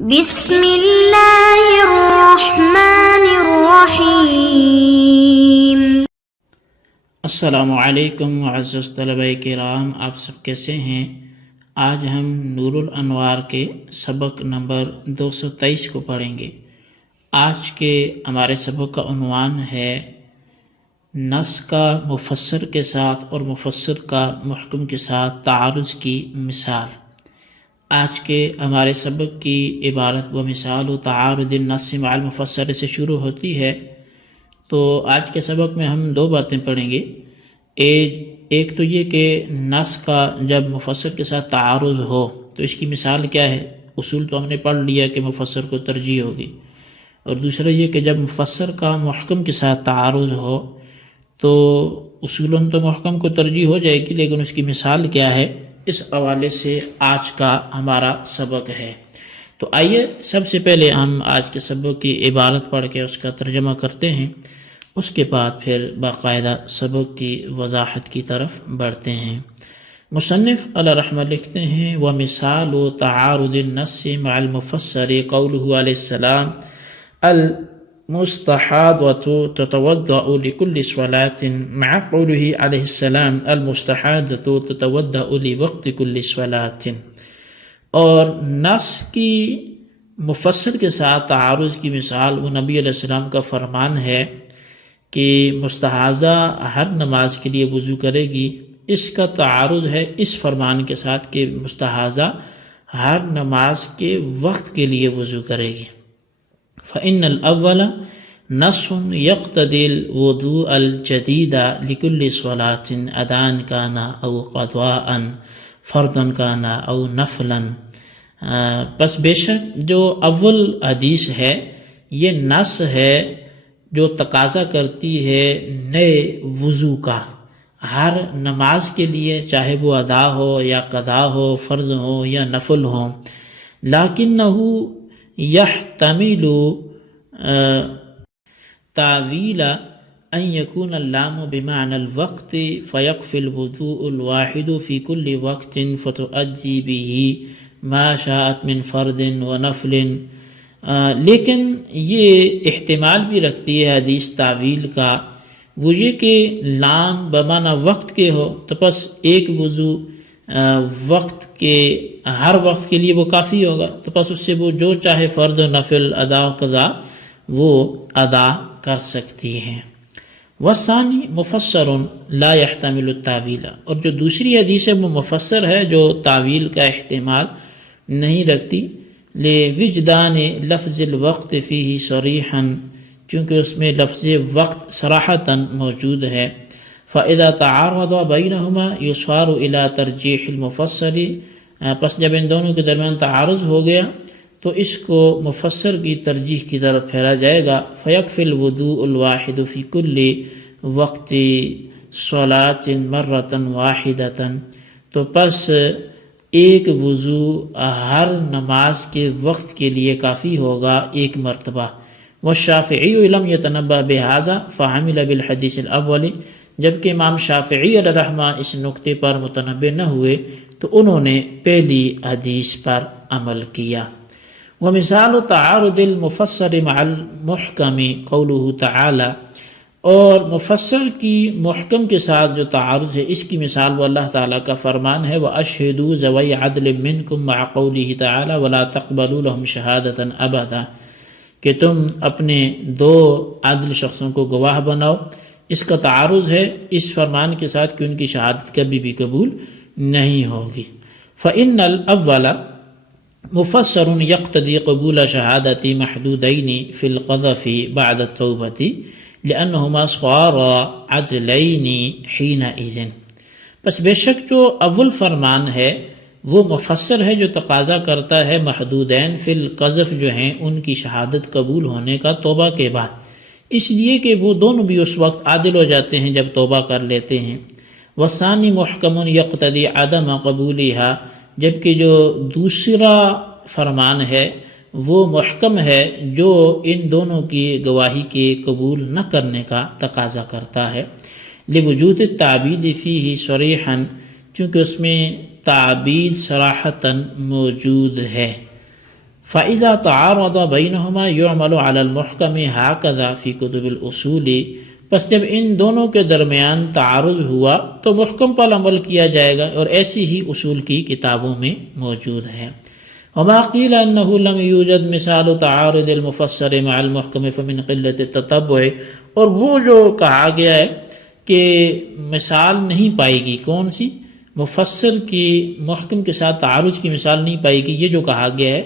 بسم اللہ الرحمن الرحیم۔ السلام علیکم معزز طلبہ کرام، آپ سب کیسے ہیں؟ آج ہم نور الانوار کے سبق نمبر 223 کو پڑھیں گے۔ آج کے ہمارے سبق کا عنوان ہے نص کا مفسر کے ساتھ اور مفسر کا محکم کے ساتھ تعارض کی مثال۔ آج کے ہمارے سبق کی عبارت و مثال و تعارض النص مع المفسر سے شروع ہوتی ہے۔ تو آج کے سبق میں ہم دو باتیں پڑھیں گے۔ ایک تو یہ کہ نص کا جب مفسر کے ساتھ تعارض ہو تو اس کی مثال کیا ہے۔ اصول تو ہم نے پڑھ لیا کہ مفسر کو ترجیح ہوگی، اور دوسرا یہ کہ جب مفسر کا محکم کے ساتھ تعارض ہو تو اصولاً تو محکم کو ترجیح ہو جائے گی، لیکن اس کی مثال کیا ہے، اس حوالے سے آج کا ہمارا سبق ہے۔ تو آئیے سب سے پہلے ہم آج کے سبق کی عبارت پڑھ کے اس کا ترجمہ کرتے ہیں، اس کے بعد پھر باقاعدہ سبق کی وضاحت کی طرف بڑھتے ہیں۔ مصنف علیہ رحمہ لکھتے ہیں وَمِثَالُ تَعَارُضِ النَّصِّ مع المفسر قوله علیہ السلام المستحاضة تتوضأ لكل صلاة مع قوله علیہ السلام المستحاضة تتوضأ لوقت كل صلاة۔ اور نص کی مفسر کے ساتھ تعارض کی مثال وہ نبی علیہ السلام کا فرمان ہے کہ مستحاضہ ہر نماز کے لیے وضو کرے گی۔ اس کا تعارض ہے اس فرمان کے ساتھ کہ مستحاضہ ہر نماز کے وقت کے لیے وضو کرے گی۔ فإن الأول نص يقتضي الوضوء الجديد لكل صلاة أداء كان أو قضاء فرضا كان أو نفلا۔ پس بے شک جو اول حدیث ہے یہ نص ہے جو تقاضا کرتی ہے نئے وضو کا ہر نماز کے لیے، چاہے وہ ادا ہو یا قضا ہو، فرض ہو یا نفل ہو۔ لیکنہ یحتمل تعویل ان یکون اللام بمعنى الوقت فیکفی الوضوء الواحد فی کل وقت فتؤدی به ما شاءت من فرض و نفل۔ لیکن یہ احتمال بھی رکھتی ہے حدیث تعویل کا، وہ یہ کہ لام بمعنی وقت کے ہو تو پس ایک وضو وقت کے ہر وقت کے لیے وہ کافی ہوگا، تو پس اس سے وہ جو چاہے فرض و نفل، ادا و قضا وہ ادا کر سکتی ہیں۔ والثانی مفسر لا يحتمل التاویل، اور جو دوسری حدیث ہے وہ مفسر ہے جو تعویل کا احتمال نہیں رکھتی۔ لوجدان لفظ الوقت فیہ صریحا، چونکہ اس میں لفظ وقت صراحتاً موجود ہے۔ فاذا تعارض بینہما یصار الی ترجیح المفسر، پس جب ان دونوں کے درمیان تعارض ہو گیا تو اس کو مفسر کی ترجیح کی طرف پھیرا جائے گا۔ فیکفی الوضوء الواحد فی کل وقت صلاۃ مرۃ واحدۃ، تو پس ایک وضو ہر نماز کے وقت کے لیے کافی ہوگا ایک مرتبہ۔ والشافعی لم یتنبہ بہذا فعمل بالحدیث الاول، جبکہ امام شافعی علیہ رحمہ اس نقطے پر متنبہ نہ ہوئے تو انہوں نے پہلی حدیث پر عمل کیا۔ ومثال تعارض المفسر مع المحکم قوله تعالی، اور مفسر کی محکم کے ساتھ جو تعارض ہے اس کی مثال وہ اللہ تعالیٰ کا فرمان ہے وَأَشْهِدُوا ذَوَيْ عَدْلٍ مِّنْكُمْ مَعَ قَوْلِهِ تَعَالَى وَلَا تَقْبَلُوا لَهُمْ شَهَادَةً أَبَدًا، کہ تم اپنے دو عادل شخصوں کو گواہ بناؤ۔ اس کا تعارض ہے اس فرمان کے ساتھ کہ ان کی شہادت کبھی بھی قبول نہیں ہوگی۔ فَإِنَّ الْأَوَّلَ مفسر يقتضي قبول شهادة محدودين في القذف بعد التوبة لأنهما صارا عدلين حينئذ، پس بے شک جو اول فرمان ہے وہ مفسر ہے جو تقاضا کرتا ہے محدودین فی القذف جو ہیں ان کی شہادت قبول ہونے کا توبہ کے بعد، اس لیے کہ وہ دونوں بھی اس وقت عادل ہو جاتے ہیں جب توبہ کر لیتے ہیں۔ والثانی محکم یقتضی عدم قبولها، جبکہ جو دوسرا فرمان ہے وہ محکم ہے جو ان دونوں کی گواہی کے قبول نہ کرنے کا تقاضا کرتا ہے۔ لوجود التعبید فیہ صریحا، چونکہ اس میں تعبید صراحتاً موجود ہے۔ فَإِذَا تَعَارَضَ بَيْنَهُمَا يُعْمَلُ عَلَى الْمُحْكَمِ هَكَذَا فِي كُتُبِ الْأُصُولِ، پس جب ان دونوں کے درمیان تعارض ہوا تو محکم پر عمل کیا جائے گا، اور ایسی ہی اصول کی کتابوں میں موجود ہے۔ وما قیل انه لم یوجد مثال تعارض المفسر مع المحکم فمن قلت التتبع، اور وہ جو کہا گیا ہے کہ مثال نہیں پائے گی، کون سی؟ مفسر کی محکم کے ساتھ تعارض کی مثال نہیں پائے گی، یہ جو کہا گیا ہے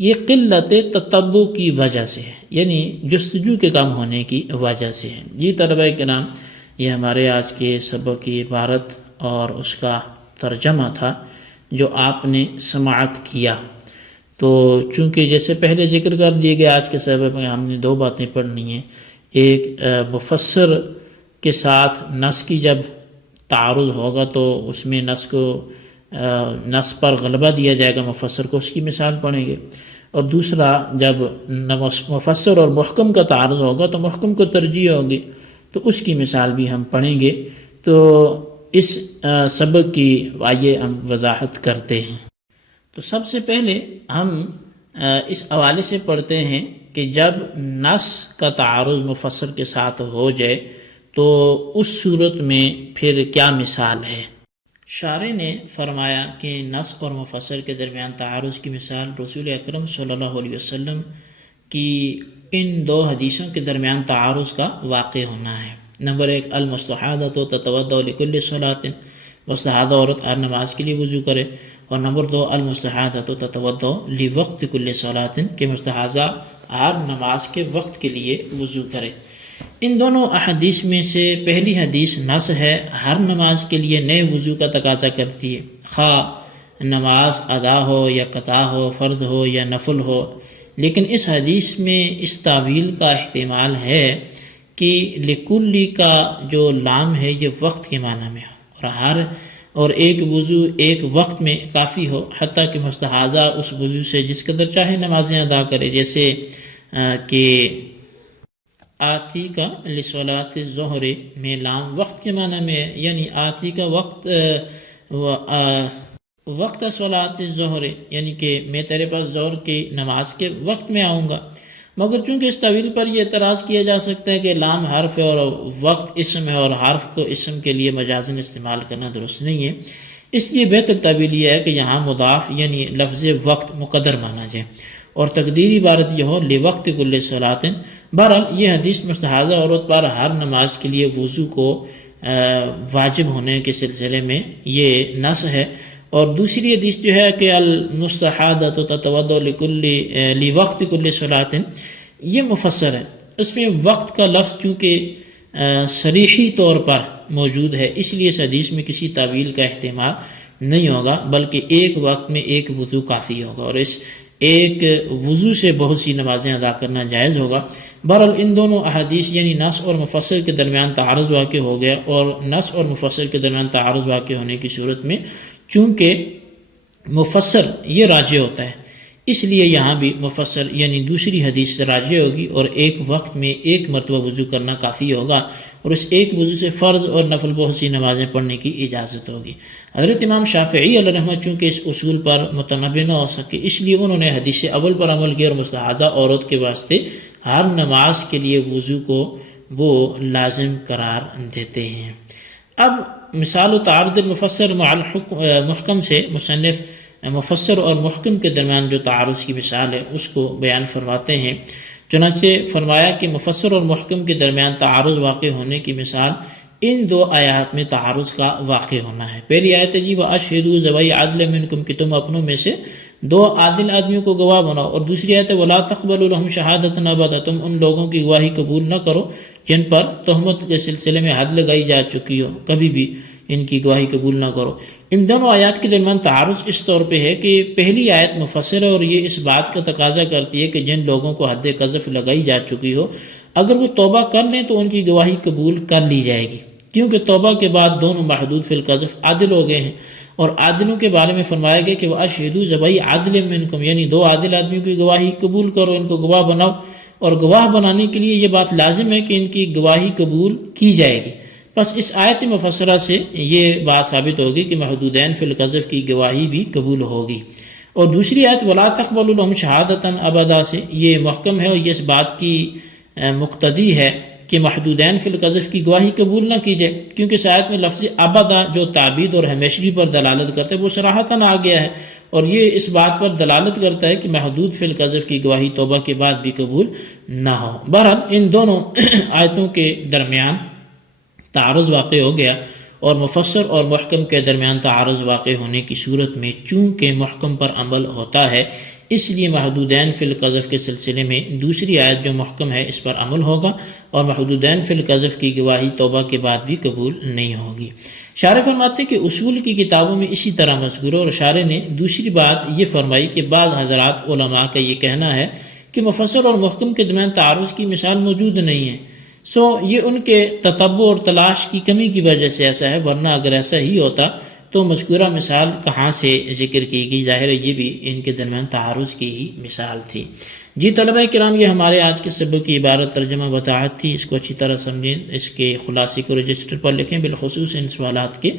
یہ قلت تتبع کی وجہ سے ہے، یعنی جستجو کے کم ہونے کی وجہ سے ہے۔ جی طلبہ کرام، یہ ہمارے آج کے سبق کی عبارت اور اس کا ترجمہ تھا جو آپ نے سماعت کیا۔ تو چونکہ جیسے پہلے ذکر کر دیے گئے، آج کے سبق میں ہم نے دو باتیں پڑھنی ہیں۔ ایک مفسر کے ساتھ نص کی جب تعارض ہوگا تو اس میں نص پر غلبہ دیا جائے گا، مفسر کو اس کی مثال پڑھیں گے، اور دوسرا جب مفسر اور محکم کا تعارض ہوگا تو محکم کو ترجیح ہوگی، تو اس کی مثال بھی ہم پڑھیں گے۔ تو اس سبق کی آئیے ہم وضاحت کرتے ہیں۔ تو سب سے پہلے ہم اس حوالے سے پڑھتے ہیں کہ جب نص کا تعارض مفسر کے ساتھ ہو جائے تو اس صورت میں پھر کیا مثال ہے۔ شارح نے فرمایا کہ نص اور مفسر کے درمیان تعارض کی مثال رسول اکرم صلی اللہ علیہ وسلم کی ان دو حدیثوں کے درمیان تعارض کا واقع ہونا ہے۔ نمبر 1، المستحاضۃ تتوضأ لکل صلاۃ، مستحاضہ عورت ہر نماز کے لیے وضو کرے، اور نمبر 2، المستحاضۃ تتوضأ لوقت کل صلاۃ، کہ مستحاضہ ہر نماز کے وقت کے لیے وضو کرے۔ ان دونوں احادیث میں سے پہلی حدیث نص ہے، ہر نماز کے لیے نئے وضو کا تقاضا کرتی ہے، خواہ نماز ادا ہو یا قضا ہو، فرض ہو یا نفل ہو۔ لیکن اس حدیث میں اس تعویل کا احتمال ہے کہ لکلی کا جو لام ہے یہ وقت کے معنی میں ہو، اور ایک وضو ایک وقت میں کافی ہو، حتیٰ کہ مستحاضہ اس وضو سے جس قدر چاہے نمازیں ادا کرے، جیسے کہ آتی کا لصلاۃ الظہر میں لام وقت کے معنی میں ہے، یعنی آتی کا وقت صلاۃ الظہر، یعنی کہ میں تیرے پاس ظہر کی نماز کے وقت میں آؤں گا۔ مگر چونکہ اس طویل پر یہ اعتراض کیا جا سکتا ہے کہ لام حرف ہے اور وقت اسم ہے، اور حرف کو اسم کے لیے مجازن استعمال کرنا درست نہیں ہے، اس لیے بہتر تعبیر یہ ہے کہ یہاں مضاف یعنی لفظ وقت مقدر مانا جائے، اور تقدیری عبارت یہ ہو لوقت کل صلاۃ۔ بہرحال یہ حدیث مستحاضہ عورت پر ہر نماز کے لیے وضو کو واجب ہونے کے سلسلے میں یہ نص ہے، اور دوسری حدیث جو ہے کہ المستحاضۃ تتوضأ لوقت کل صلاۃ، یہ مفسر ہے۔ اس میں وقت کا لفظ چونکہ صریحی طور پر موجود ہے، اس لیے اس حدیث میں کسی تعویل کا احتمال نہیں ہوگا، بلکہ ایک وقت میں ایک وضو کافی ہوگا، اور اس ایک وضو سے بہت سی نمازیں ادا کرنا جائز ہوگا۔ بہرحال ان دونوں احادیث یعنی نص اور مفسر کے درمیان تعارض واقع ہو گیا، اور نص اور مفسر کے درمیان تعارض واقع ہونے کی صورت میں چونکہ مفسر یہ راجع ہوتا ہے، اس لیے یہاں بھی مفسر یعنی دوسری حدیث سے راجع ہوگی، اور ایک وقت میں ایک مرتبہ وضو کرنا کافی ہوگا، اور اس ایک وضو سے فرض اور نفل بہت سی نمازیں پڑھنے کی اجازت ہوگی۔ حضرت امام شافعی علیہ رحمہ چونکہ اس اصول پر متنبع نہ ہو سکے، اس لیے انہوں نے حدیث اول پر عمل کیا، اور مستحاضہ عورت کے واسطے ہر نماز کے لیے وضو کو وہ لازم قرار دیتے ہیں۔ اب مثال تعارض المفسر مع محکم سے مصنف مفسر اور محکم کے درمیان جو تعارض کی مثال ہے اس کو بیان فرماتے ہیں۔ چنانچہ فرمایا کہ مفسر اور محکم کے درمیان تعارض واقع ہونے کی مثال ان دو آیات میں تعارض کا واقع ہونا ہے۔ پہلی آیت ہے جی وَأَشْهِدُوا ذَوَيْ عَدْلٍ مِنْكُمْ کہ تم اپنوں میں سے دو عادل آدمیوں کو گواہ بناؤ، اور دوسری آیت ہے وَلَا تَقْبَلُوا لَهُمْ شَهَادَةً أَبَدًا تم ان لوگوں کی گواہی قبول نہ کرو جن پر تہمت کے سلسلے میں حد لگائی جا چکی ہو، کبھی بھی ان کی گواہی قبول نہ کرو۔ ان دونوں آیات کے درمیان تعارض اس طور پہ ہے کہ پہلی آیت مفسر ہے، اور یہ اس بات کا تقاضا کرتی ہے کہ جن لوگوں کو حد قذف لگائی جا چکی ہو اگر وہ توبہ کر لیں تو ان کی گواہی قبول کر لی جائے گی، کیونکہ توبہ کے بعد دونوں محدود فی القذف عادل ہو گئے ہیں، اور عادلوں کے بارے میں فرمایا گیا کہ وَأَشْهِدُوا ذَوَيْ عَدْلٍ مِنْكُمْ یعنی دو عادل آدمیوں کی گواہی قبول کرو، ان کو گواہ بناؤ، اور گواہ بنانے کے لیے یہ بات لازم ہے کہ ان کی گواہی قبول کی جائے گی۔ بس اس آیت مفسرہ سے یہ بات ثابت ہوگی کہ محدودین فی القذف کی گواہی بھی قبول ہوگی۔ اور دوسری آیت وَلَا تَقْبَلُوا لَهُمْ شَهَادَةً ابدا سے یہ محکم ہے اور یہ اس بات کی مقتضی ہے کہ محدودین فی القذف کی گواہی قبول نہ کی جائے، کیونکہ اس آیت میں لفظ ابدا جو تعبید اور ہمیشگی پر دلالت کرتا ہے وہ صراحتاً آ گیا ہے، اور یہ اس بات پر دلالت کرتا ہے کہ محدود فی القذف کی گواہی توبہ کے بعد بھی قبول نہ ہو۔ بہرحال ان دونوں آیتوں کے درمیان تعارض واقع ہو گیا، اور مفسر اور محکم کے درمیان تعارض واقع ہونے کی صورت میں چونکہ محکم پر عمل ہوتا ہے، اس لیے محدودین فی القذف کے سلسلے میں دوسری آیت جو محکم ہے اس پر عمل ہوگا، اور محدودین فی القذف کی گواہی توبہ کے بعد بھی قبول نہیں ہوگی۔ شارح فرماتے کہ اصول کی کتابوں میں اسی طرح مذکور ہے، اور شارح نے دوسری بات یہ فرمائی کہ بعض حضرات علماء کا یہ کہنا ہے کہ مفسر اور محکم کے درمیان تعارض کی مثال موجود نہیں ہے، یہ ان کے تتبع اور تلاش کی کمی کی وجہ سے ایسا ہے، ورنہ اگر ایسا ہی ہوتا تو مذکورہ مثال کہاں سے ذکر کی گئی؟ ظاہر ہے یہ بھی ان کے درمیان تعارض کی ہی مثال تھی۔ جی طلبہ کرام، یہ ہمارے آج کے سبق کی عبارت ترجمہ وضاحت تھی، اس کو اچھی طرح سمجھیں، اس کے خلاصے کو رجسٹر پر لکھیں، بالخصوص ان سوالات کے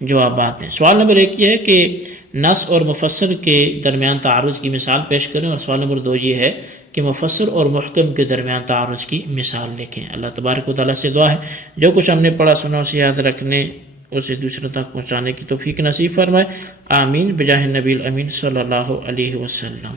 جوابات ہیں۔ سوال نمبر 1 یہ ہے کہ نص اور مفسر کے درمیان تعارض کی مثال پیش کریں، اور سوال نمبر 2 یہ ہے کہ مفسر اور محکم کے درمیان تعارض کی مثال لکھیں۔ اللہ تبارک و تعالیٰ سے دعا ہے جو کچھ ہم نے پڑھا سنا اسے یاد رکھنے، اسے دوسروں تک پہنچانے کی توفیق نصیب فرمائے، آمین بجاہ نبی الامین صلی اللہ علیہ وسلم۔